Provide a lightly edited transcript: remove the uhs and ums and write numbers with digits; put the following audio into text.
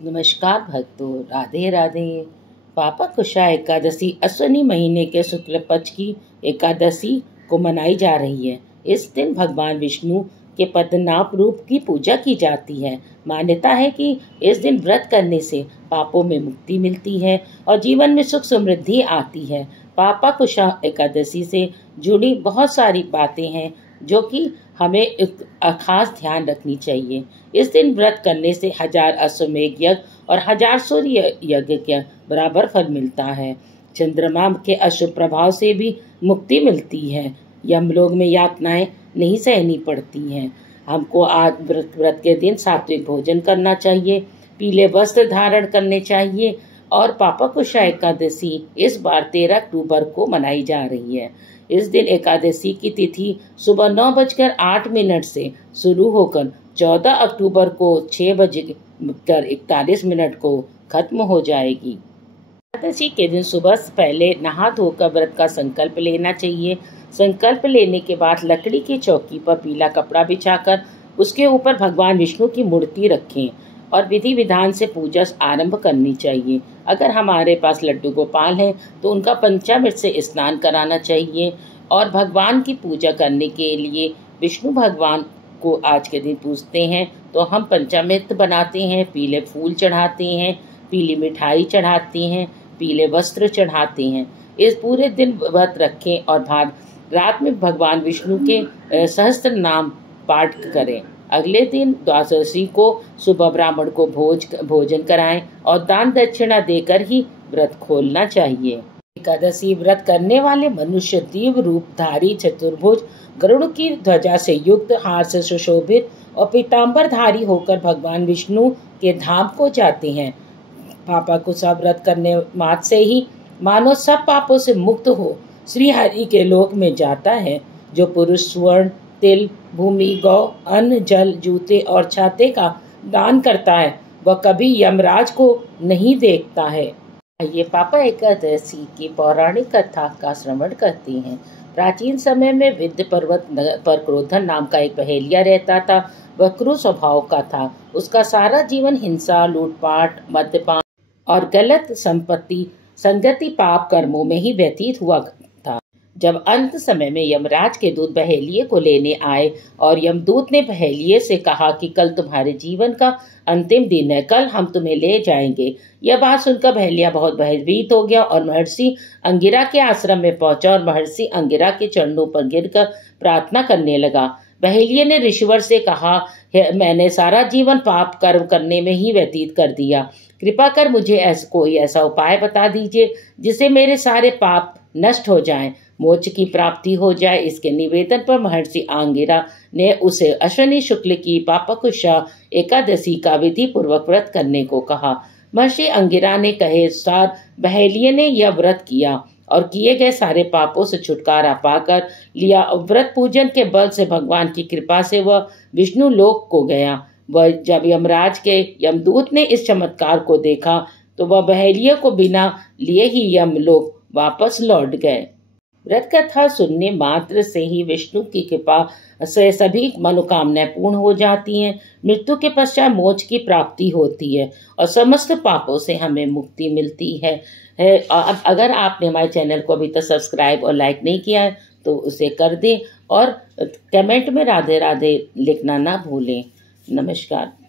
नमस्कार भक्तों, राधे राधे। पापा कुशा एकादशी अश्विनी महीने के शुक्ल पक्ष की एकादशी को मनाई जा रही है। इस दिन भगवान विष्णु के पद्मनाभ रूप की पूजा की जाती है। मान्यता है कि इस दिन व्रत करने से पापों में मुक्ति मिलती है और जीवन में सुख समृद्धि आती है। पापा कुशा एकादशी से जुड़ी बहुत सारी बातें हैं जो कि हमें एक खास ध्यान रखनी चाहिए। इस दिन व्रत करने से 1000 अश्वमेध यज्ञ और 1000 सूर्य यज्ञ के बराबर फल मिलता है। चंद्रमा के अशुभ प्रभाव से भी मुक्ति मिलती है। यमलोक में यातनाएं नहीं सहनी पड़ती हैं। हमको आज व्रत के दिन सात्विक भोजन करना चाहिए, पीले वस्त्र धारण करने चाहिए और पापा कुशा एकादशी इस बार 13 अक्टूबर को मनाई जा रही है। इस दिन एकादशी की तिथि सुबह 9:08 से शुरू होकर 14 अक्टूबर को 6:41 को खत्म हो जाएगी। एकादशी के दिन सुबह से पहले नहा धोकर व्रत का संकल्प लेना चाहिए। संकल्प लेने के बाद लकड़ी की चौकी पर पीला कपड़ा बिछाकर उसके ऊपर भगवान विष्णु की मूर्ति रखें और विधि विधान से पूजा आरंभ करनी चाहिए। अगर हमारे पास लड्डू गोपाल हैं तो उनका पंचामृत से स्नान कराना चाहिए और भगवान की पूजा करने के लिए विष्णु भगवान को आज के दिन पूजते हैं तो हम पंचामृत बनाते हैं, पीले फूल चढ़ाते हैं, पीली मिठाई चढ़ाते हैं, पीले वस्त्र चढ़ाते हैं। इस पूरे दिन व्रत रखें और रात में भगवान विष्णु के सहस्त्र नाम पाठ करें। अगले दिन द्वादशी को सुबह ब्राह्मण को भोजन कराएं और दान दक्षिणा देकर ही व्रत खोलना चाहिए। एकादशी व्रत करने वाले मनुष्य दिव्य रूपधारी चतुर्भुज गरुड़ की ध्वजा से युक्त, हार से सुशोभित और पीताम्बरधारी होकर भगवान विष्णु के धाम को जाते हैं। पापा कुशा व्रत करने मात्र से ही मानव सब पापों से मुक्त हो श्री हरि के लोक में जाता है। जो पुरुष स्वर्ण, तिल, भूमि, गौ, अन्न, जल, जूते और छाते का दान करता है वह कभी यमराज को नहीं देखता है। ये पापा एकादशी की पौराणिक कथा का श्रवण करते हैं। प्राचीन समय में विंध्य पर्वत पर क्रोधन नाम का एक पहेलिया रहता था। वह क्रूर स्वभाव का था। उसका सारा जीवन हिंसा, लूटपाट, मद्यपान और गलत संगति पाप कर्मों में ही व्यतीत हुआ था। जब अंत समय में यमराज के दूत बहेलिये को लेने आए और यमदूत ने बहेलिये से कहा कि कल तुम्हारे जीवन का अंतिम दिन है, कल हम तुम्हें ले जाएंगे। यह बात सुनकर बहेलिया बहुत भयभीत हो गया और महर्षि अंगिरा के आश्रम में पहुंचा और महर्षि अंगिरा के चरणों पर गिरकर प्रार्थना करने लगा। बहेलिये ने ऋषिवर से कहा, मैंने सारा जीवन पाप कर्म करने में ही व्यतीत कर दिया। कृपा कर मुझे कोई ऐसा उपाय बता दीजिए जिससे मेरे सारे पाप नष्ट हो जाएं, मोक्ष की प्राप्ति हो जाए। इसके निवेदन पर महर्षि अंगिरा ने उसे अश्विनी शुक्ल की पापा कुशा एकादशी का विधि पूर्वक व्रत करने को कहा। महर्षि अंगिरा ने कहे अनुसार बहेलिये ने यह व्रत किया और किए गए सारे पापों से छुटकारा पाकर लिया। व्रत पूजन के बल से भगवान की कृपा से वह विष्णु लोक को गया। वह जब यमराज के यमदूत ने इस चमत्कार को देखा तो वह बहेलिये को बिना लिए ही यमलोक वापस लौट गए। व्रत कथा सुनने मात्र से ही विष्णु की कृपा से सभी मनोकामनाएं पूर्ण हो जाती हैं। मृत्यु के पश्चात मोक्ष की प्राप्ति होती है और समस्त पापों से हमें मुक्ति मिलती है। अगर आपने हमारे चैनल को अभी तक सब्सक्राइब और लाइक नहीं किया है तो उसे कर दें और कमेंट में राधे राधे लिखना ना भूलें। नमस्कार।